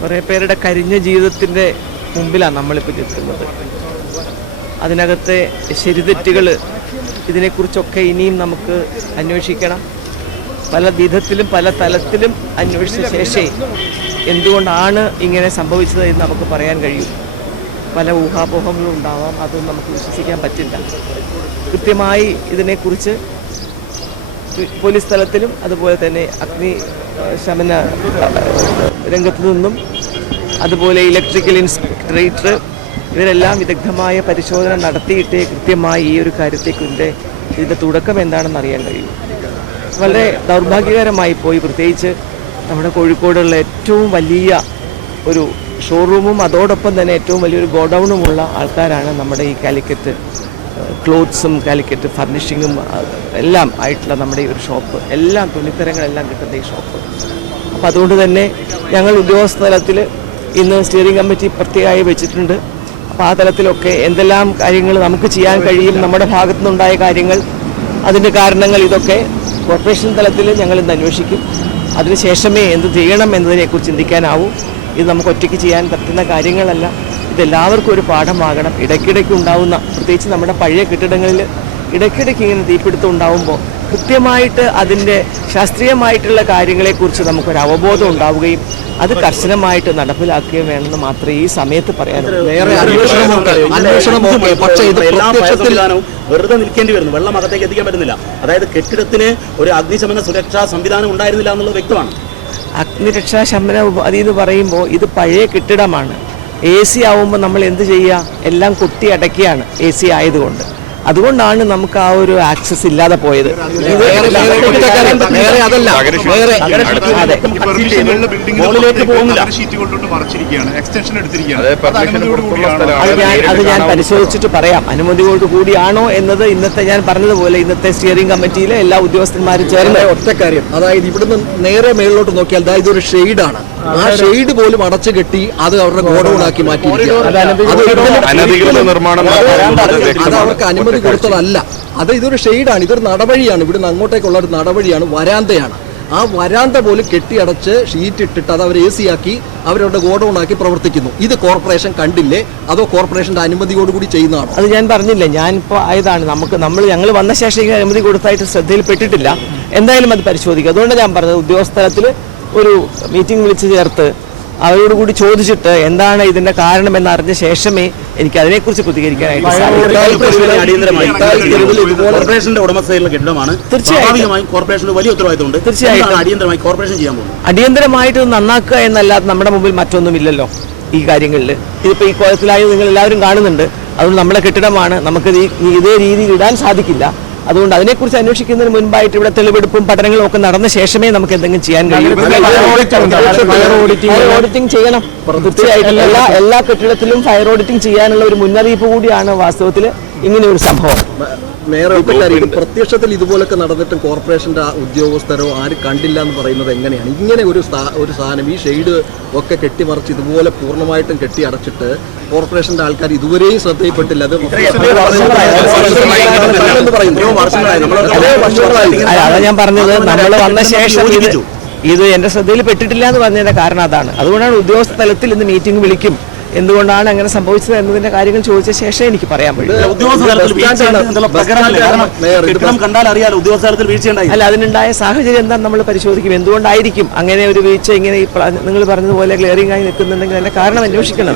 കുറേ പേരുടെ കരിഞ്ഞ ജീവിതത്തിൻ്റെ മുമ്പിലാണ് നമ്മളിപ്പോൾ നിൽക്കുന്നത്. അതിനകത്തെ ശരിതെറ്റുകൾ ഇതിനെക്കുറിച്ചൊക്കെ ഇനിയും നമുക്ക് അന്വേഷിക്കണം. പല വിധത്തിലും പല തലത്തിലും അന്വേഷിച്ച ശേഷമേ എന്തുകൊണ്ടാണ് ഇങ്ങനെ സംഭവിച്ചത് എന്ന് നമുക്ക് പറയാൻ കഴിയും. പല ഊഹാപോഹങ്ങളും ഉണ്ടാവാം, അതൊന്നും നമുക്ക് വിശ്വസിക്കാൻ പറ്റില്ല. കൃത്യമായി ഇതിനെക്കുറിച്ച് പോലീസ് തലത്തിലും അതുപോലെ തന്നെ അഗ്നിശമന രംഗത്തു നിന്നും അതുപോലെ ഇലക്ട്രിക്കൽ ഇൻസ്പെക്ടറേറ്റ് ഇവരെല്ലാം വിദഗ്ധമായ പരിശോധന നടത്തിയിട്ടേ കൃത്യമായി ഈ ഒരു കാര്യത്തെക്കുറിച്ച് ഇതിൻ്റെ തുടക്കം എന്താണെന്ന് അറിയാൻ കഴിയും. വളരെ ദൗർഭാഗ്യകരമായി പോയി. പ്രത്യേകിച്ച് നമ്മുടെ കോഴിക്കോടുള്ള ഏറ്റവും വലിയ ഒരു ഷോറൂമും അതോടൊപ്പം തന്നെ ഏറ്റവും വലിയൊരു ഗോഡൗണുമുള്ള ആൾക്കാരാണ് നമ്മുടെ ഈ കാലിക്കറ്റ് ക്ലോത്ത്സും കാലിക്കറ്റ് ഫർണിഷിങ്ങും എല്ലാം ആയിട്ടുള്ള നമ്മുടെ ഈ ഒരു ഷോപ്പ്, എല്ലാം തുണിത്തരങ്ങളെല്ലാം കിട്ടുന്ന ഈ ഷോപ്പ്. അപ്പോൾ അതുകൊണ്ട് തന്നെ ഞങ്ങൾ ഉദ്യോഗസ്ഥ തലത്തിൽ ഇന്ന് സ്റ്റിയറിംഗ് കമ്മിറ്റി പ്രത്യേകമായി വെച്ചിട്ടുണ്ട്. അപ്പോൾ ആ തലത്തിലൊക്കെ എന്തെല്ലാം കാര്യങ്ങൾ നമുക്ക് ചെയ്യാൻ കഴിയും, നമ്മുടെ ഭാഗത്തു നിന്നുണ്ടായ കാര്യങ്ങൾ, അതിൻ്റെ കാരണങ്ങൾ, ഇതൊക്കെ കോർപ്പറേഷൻ തലത്തിൽ ഞങ്ങൾ ഇന്ന് അന്വേഷിക്കും. അതിനുശേഷമേ എന്ത് ചെയ്യണം എന്നതിനെക്കുറിച്ച് ചിന്തിക്കാനാവൂ. ഇത് നമുക്ക് ഒറ്റയ്ക്ക് ചെയ്യാൻ പറ്റുന്ന കാര്യങ്ങളല്ല. ഇതെല്ലാവർക്കും ഒരു പാഠമാകണം. ഇടയ്ക്കിടയ്ക്ക് ഉണ്ടാവുന്ന, പ്രത്യേകിച്ച് നമ്മുടെ പഴയ കെട്ടിടങ്ങളിൽ ഇടയ്ക്കിടയ്ക്ക് ഇങ്ങനെ തീപിടുത്തം ഉണ്ടാവുമ്പോൾ കൃത്യമായിട്ട് അതിൻ്റെ ശാസ്ത്രീയമായിട്ടുള്ള കാര്യങ്ങളെക്കുറിച്ച് നമുക്കൊരു അവബോധം ഉണ്ടാവുകയും അത് കർശനമായിട്ട് നടപ്പിലാക്കുകയും വേണമെന്ന് മാത്രമേ ഈ സമയത്ത് പറയാനുള്ളൂ. വെറുതെ നിൽക്കേണ്ടി വരുന്നു, വെള്ളം അകത്തേക്ക് എത്തിക്കാൻ പറ്റുന്നില്ല. അതായത് കെട്ടിടത്തിന് ഒരു അഗ്നിശമന സുരക്ഷാ സംവിധാനം ഉണ്ടായിരുന്നില്ല എന്നുള്ളത് വ്യക്തമാണ്. അഗ്നിരക്ഷാ ശമന ഉപാധി എന്ന് പറയുമ്പോൾ ഇത് പഴയ കെട്ടിടമാണ്. AC ആവുമ്പോൾ നമ്മൾ എന്ത് ചെയ്യുക, എല്ലാം കൊട്ടി അടയ്ക്കുകയാണ് AC ആയതുകൊണ്ട്. അതുകൊണ്ടാണ് നമുക്ക് ആ ഒരു ആക്സസ് ഇല്ലാതെ പോയത്. അത് ഞാൻ പരിശോധിച്ചിട്ട് പറയാം. അനുമതിയോട് കൂടിയാണോ എന്നത് ഇന്നത്തെ ഞാൻ പറഞ്ഞതുപോലെ ഇന്നത്തെ സ്റ്റിയറിംഗ് കമ്മിറ്റിയിലെ എല്ലാ ഉദ്യോഗസ്ഥന്മാരും ചേർന്ന് ഒറ്റ കാര്യം, അതായത് ഇവിടുന്ന് നേരെ മേളിലോട്ട് നോക്കിയാൽ അതായത് ഒരു ഷെയ്ഡാണ്. ആ ഷെയ്ഡ് പോലും അടച്ചു കെട്ടി അത് അവരുടെ ഗോഡൌണാക്കി മാറ്റിയിരിക്കുകയാണ്. അത് അവർക്ക് അനുമതി കൊടുത്തതല്ല. അത് ഇതൊരു ഷെയ്ഡാണ്, ഇതൊരു നടവഴിയാണ്. ഇവിടുന്ന് അങ്ങോട്ടേക്കുള്ള ഒരു നടവഴിയാണ്, വരാന്തയാണ്. ആ വരാന്ത പോലും കെട്ടിയടച്ച് ഷീറ്റ് ഇട്ടിട്ട് അത് അവർ AC ആക്കി അവരവരുടെ ഗോഡൌണാക്കി പ്രവർത്തിക്കുന്നു. ഇത് കോർപ്പറേഷൻ കണ്ടില്ലേ, അതോ കോർപ്പറേഷന്റെ അനുമതിയോടുകൂടി ചെയ്യുന്നതാണ്? അത് ഞാൻ പറഞ്ഞില്ലേ, ഞാനിപ്പോൾ ആയതാണ്. ഞങ്ങൾ വന്ന ശേഷം ഈ അനുമതി കൊടുത്തായിട്ട് ശ്രദ്ധയിൽപ്പെട്ടിട്ടില്ല. എന്തായാലും അത് പരിശോധിക്കും. അതുകൊണ്ട് ഞാൻ പറഞ്ഞത് ഉദ്യോഗസ്ഥലത്തിൽ ഒരു മീറ്റിംഗ് വിളിച്ച് ചേർത്ത് അവരോട് കൂടി ചോദിച്ചിട്ട് എന്താണ് ഇതിന്റെ കാരണം എന്നറിഞ്ഞ ശേഷമേ എനിക്ക് അതിനെക്കുറിച്ച് പ്രതികരിക്കാനായിട്ട് അടിയന്തരമായിട്ട് നന്നാക്കുക എന്നല്ലാതെ നമ്മുടെ മുമ്പിൽ മറ്റൊന്നുമില്ലല്ലോ ഈ കാര്യങ്ങളിൽ. ഇതിപ്പോൾ ഈ കോലത്തിലായി നിങ്ങൾ എല്ലാവരും കാണുന്നുണ്ട്. അതുകൊണ്ട് നമ്മുടെ കെട്ടിടമാണ്, നമുക്കിത് ഇതേ രീതിയിൽ ഇടാൻ സാധിക്കില്ല. അതുകൊണ്ട് അതിനെക്കുറിച്ച് അന്വേഷിക്കുന്നതിന് മുൻപായിട്ട് ഇവിടെ തെളിവെടുപ്പും പഠനങ്ങളും ഒക്കെ നടന്ന ശേഷമേ നമുക്ക് എന്തെങ്കിലും ചെയ്യാൻ കഴിയും. ഫയർ ഓഡിറ്റിംഗ് ചെയ്യണം. തീർച്ചയായിട്ടും എല്ലാ കെട്ടിടത്തിലും ഫയർ ഓഡിറ്റിംഗ് ചെയ്യാനുള്ള ഒരു മുന്നറിയിപ്പ് കൂടിയാണ് വാസ്തവത്തിൽ ഇങ്ങനെ ഒരു സംഭവം. പ്രത്യക്ഷത്തിൽ ഇതുപോലൊക്കെ നടന്നിട്ടും കോർപ്പറേഷന്റെ ഉദ്യോഗസ്ഥരോ ആരും കണ്ടില്ല എന്ന് പറയുന്നത് എങ്ങനെയാണ്? ഇങ്ങനെ ഒരു സാധനം ഈ ഷെയ്ഡ് ഒക്കെ കെട്ടിമറിച്ച് ഇതുപോലെ പൂർണ്ണമായിട്ടും കെട്ടി അടച്ചിട്ട് കോർപ്പറേഷന്റെ ആൾക്കാർ ഇതുവരെയും ശ്രദ്ധയിൽപ്പെട്ടില്ല. അത് അതാ ഞാൻ പറഞ്ഞത്, നമ്മൾ വന്ന ശേഷം ഇത് എന്റെ ശ്രദ്ധയിൽ പെട്ടിട്ടില്ല എന്ന് പറഞ്ഞതിന്റെ കാരണം അതാണ്. അതുകൊണ്ടാണ് ഉദ്യോഗസ്ഥ തലത്തിൽ ഇന്ന് മീറ്റിംഗ് വിളിക്കും. എന്തുകൊണ്ടാണ് അങ്ങനെ സംഭവിച്ചത് എന്നതിന്റെ കാര്യങ്ങൾ ചോദിച്ച ശേഷം എനിക്ക് പറയാൻ പറ്റും. അല്ല, അതിനുണ്ടായ സാഹചര്യം എന്താ നമ്മൾ പരിശോധിക്കും. എന്തുകൊണ്ടായിരിക്കും അങ്ങനെ ഒരു വീഴ്ച ഇങ്ങനെ നിങ്ങൾ പറഞ്ഞതുപോലെ ക്ലിയറിംഗ് ആയി നിൽക്കുന്നുണ്ടെങ്കിൽ അതിന്റെ കാരണം അന്വേഷിക്കണം.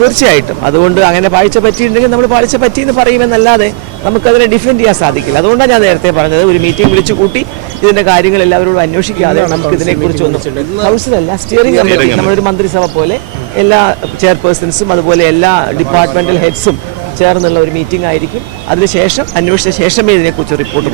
തീർച്ചയായിട്ടും അതുകൊണ്ട് അങ്ങനെ പാഴ്ച പറ്റിയിട്ടുണ്ടെങ്കിൽ നമ്മൾ പാഴ്ച പറ്റിയെന്ന് പറയുമെന്നല്ലാതെ നമുക്കതിനെ ഡിഫെൻഡ് ചെയ്യാൻ സാധിക്കില്ല. അതുകൊണ്ടാണ് ഞാൻ നേരത്തെ പറഞ്ഞത്, ഒരു മീറ്റിംഗ് വിളിച്ചു കൂട്ടി ഇതിന്റെ കാര്യങ്ങൾ എല്ലാവരോടും അന്വേഷിക്കാതെ നമുക്ക് ഇതിനെക്കുറിച്ചൊന്നും ഹൗസിലല്ല, സ്റ്റിയറിംഗ് കമ്മിറ്റി, നമ്മളൊരു മന്ത്രിസഭ പോലെ എല്ലാ ചെയർപേഴ്സൺസും അതുപോലെ എല്ലാ ഡിപ്പാർട്ട്മെന്റൽ ഹെഡ്സും ചേർന്നുള്ള ഒരു മീറ്റിംഗ് ആയിരിക്കും. അതിനുശേഷം അന്വേഷിച്ച ശേഷമേ ഇതിനെക്കുറിച്ച് റിപ്പോർട്ട്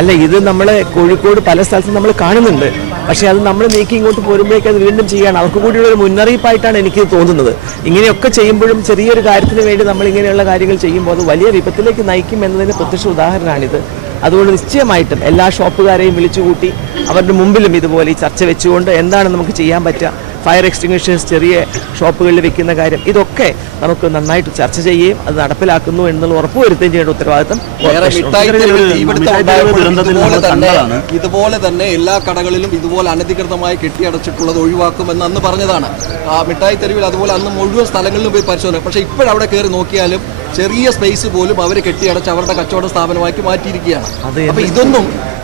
അല്ല, ഇത് നമ്മളെ കോഴിക്കോട് പല സ്ഥലത്തും നമ്മൾ കാണുന്നുണ്ട്. പക്ഷേ അത് നമ്മൾ നീക്കി ഇങ്ങോട്ട് പോരുമ്പോഴേക്കും അത് വീണ്ടും ചെയ്യണം. അവർക്ക് കൂടിയുള്ള ഒരു മുന്നറിയിപ്പായിട്ടാണ് എനിക്ക് തോന്നുന്നത്. ഇങ്ങനെയൊക്കെ ചെയ്യുമ്പോഴും ചെറിയൊരു കാര്യത്തിന് വേണ്ടി നമ്മൾ ഇങ്ങനെയുള്ള കാര്യങ്ങൾ ചെയ്യുമ്പോൾ അത് വലിയ വിപത്തിലേക്ക് നയിക്കും എന്നതിന് പ്രത്യക്ഷ ഉദാഹരണമാണിത്. അതുകൊണ്ട് നിശ്ചയമായിട്ടും എല്ലാ ഷോപ്പുകാരെയും വിളിച്ചുകൂട്ടി അവരുടെ മുമ്പിലും ഇതുപോലെ ഈ ചർച്ച വെച്ചുകൊണ്ട് എന്താണ് നമുക്ക് ചെയ്യാൻ പറ്റുക, ഫയർ എക്സ്റ്റിങ്വിഷേഴ്സ് ചെറിയ ഷോപ്പുകളിൽ വെക്കുന്ന കാര്യം, ഇതൊക്കെ നമുക്ക് നന്നായിട്ട് ചർച്ച ചെയ്യുകയും അത് നടപ്പിലാക്കുന്നു എന്നുള്ള ഉറപ്പുവരുത്തുകയും ചെയ്യേണ്ട ഉത്തരവാദിത്തം വേറെ മിഠായി തെരുവിൽ തീപിടുത്തം ഉണ്ടായപ്പോൾ ഇതുപോലെ തന്നെ എല്ലാ കടകളിലും ഇതുപോലെ അനധികൃതമായി കെട്ടിയടച്ചിട്ടുള്ളത് ഒഴിവാക്കുമെന്ന് അന്ന് പറഞ്ഞതാണ്. ആ മിഠായി തെരുവിൽ അതുപോലെ അന്ന് മുഴുവൻ സ്ഥലങ്ങളിലും പോയി പരിശോധന. പക്ഷേ ഇപ്പോഴവിടെ കയറി നോക്കിയാലും ചെറിയ സ്പേസ് പോലും അവർ കെട്ടിയടച്ച് അവരുടെ കച്ചവട സ്ഥാപനമാക്കി മാറ്റിയിരിക്കുകയാണ്. അപ്പൊ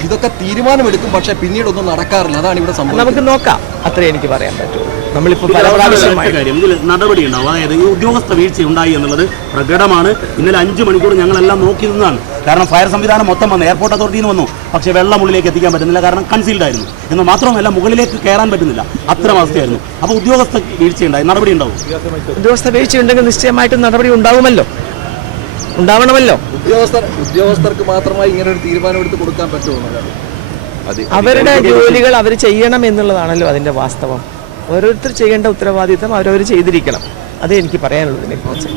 ഇതൊക്കെ തീരുമാനമെടുക്കും, പക്ഷേ പിന്നീടൊന്നും നടക്കാറില്ല. അതാണ് ഇവിടെ സംഭവം. നമുക്ക് നോക്കാം, അത്രേ എനിക്ക് പറയാൻ പറ്റുള്ളൂ. നമ്മളിപ്പോൾ പല പ്രാവശ്യമായി കാര്യം ഇതിൽ നടപടി ഉണ്ടാവും. അതായത് ഈ ഉദ്യോഗസ്ഥ വീഴ്ച ഉണ്ടായി എന്നുള്ളത് പ്രകടമാണ്. ഇന്നലെ 5 മണിക്കൂർ ഞങ്ങളെല്ലാം നോക്കി നിന്നാണ്. കാരണം ഫയർ സംവിധാനം മൊത്തം വന്നു, എയർപോർട്ട് അതോറിറ്റിയിൽ നിന്ന് വന്നു. പക്ഷേ വെള്ളം ഉള്ളിലേക്ക് എത്തിക്കാൻ പറ്റുന്നില്ല, കാരണം കൺസീൽഡ് ആയിരുന്നു. എന്ന് മാത്രമല്ല മുകളിലേക്ക് കയറാൻ പറ്റുന്നില്ല, അത്തരം അവസ്ഥയായിരുന്നു. അപ്പോൾ ഉദ്യോഗസ്ഥ വീഴ്ചയുണ്ടായി, നടപടി ഉണ്ടാവും. ഉദ്യോഗസ്ഥ വീഴ്ചയുണ്ടെങ്കിൽ നിശ്ചയമായിട്ടും നടപടി ഉണ്ടാവുമല്ലോ, ഉണ്ടാവണമല്ലോ. ഉദ്യോഗസ്ഥർക്ക് മാത്രമായി ഇങ്ങനെ ഒരു തീരുമാനം എടുത്ത് കൊടുക്കാൻ പറ്റുമോ? അവരുടെ ജോലികൾ അവർ ചെയ്യണം എന്നുള്ളതാണല്ലോ അതിൻ്റെ വാസ്തവം. ഓരോരുത്തർ ചെയ്യേണ്ട ഉത്തരവാദിത്തം അവരവർ ചെയ്തിരിക്കണം. അതേ എനിക്ക് പറയാനുള്ളൂ ഇതിനെക്കുറിച്ച്.